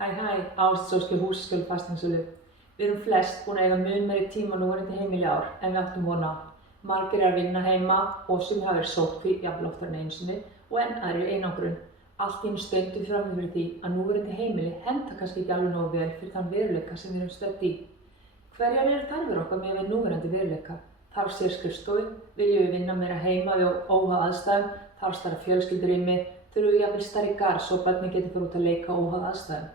Ástsóskir húsaskjöld fasteignasölu. Við erum flest búin að eiga mun meiri tíma núverandi heimili ár en við áttum von á. Margir að vinna heima og sumir hafa verið sóttkví, jafnvel oftar en einu sinni, og enn aðrir í einangrun. Allt í einu stöndum við frammi fyrir því að núverandi heimili henta kannski ekki alveg nógu vel fyrir þann veruleika sem við erum stödd í. Hverjar eru þarfir okkar miðað við núverandi veruleika? Þarf sérskrifstofu? Viljum við vinna meira heima við óháð aðstæðum? Þarf stærra fjölskyldurými? Þurfum við jafnvel stærri garð svo börnin geti farið út að leika óháð aðstæðum?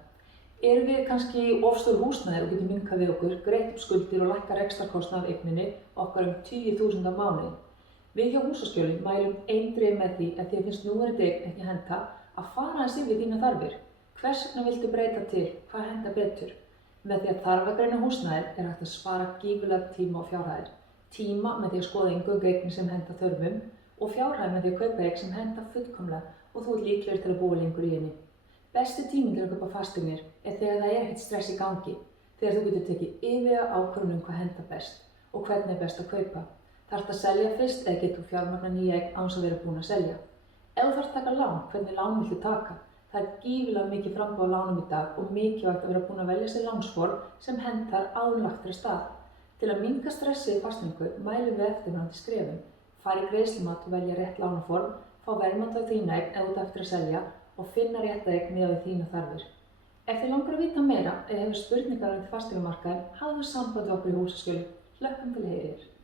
Erum við kannski í of stóru húsnæði og getum minnkað við okkur, greitt upp skuldir og lækkað rekstrarkostnað af eigninni okkar 10.000 á mánuði? Við hjá Húsaskjölin mælum eindregið með því að þér finnst núverandi eign ekki henta að fara aðeins yfir þínar þarfir. Hvers vegna viltu breyta til? Hvað henta betur? Með því að þarfagreina húsnæðið er hægt að spara gífurlega tíma og fjárhæðir. Tíma með því að skoða eingöngu eignir sem henta þörfum og fjárhæð með því að kaupa eign sem henta fullkomlega og þú ert líklegur til að búa lengur í henni. Besti tíminn til að kaupa fasteignir er þegar það er ekkert stress í gangi, þegar þú getur tekið yfirvegað ákvörðun hvað henta best og hvernig er best að kaupa. Þarftu að selja fyrst eða getur þú fjármagnað nýja eign án þess að vera búin að selja? Ef þú þarft að taka lán, hvernig lán viltu taka? Það er gífurlega mikið framboð á lánum í dag og mikilvægt að vera búin að velja sér lánsform sem hentar áður en lagt er af stað. Til að minnka stressið í fasteigningu mælum við eftirfarandi skrefum. Fara í greiðslumat og velja rétt lánaform, fá verðmat á þína eign ef þú ert eftir að selja og finna rétta eign miðað við þínar þarfir. Ef þið langar að vita meira eða hefur spurningar um fasteignamarkaðinn, hafðu samband við okkur í Húsaskjölin. Hlökkum til að heyra þér.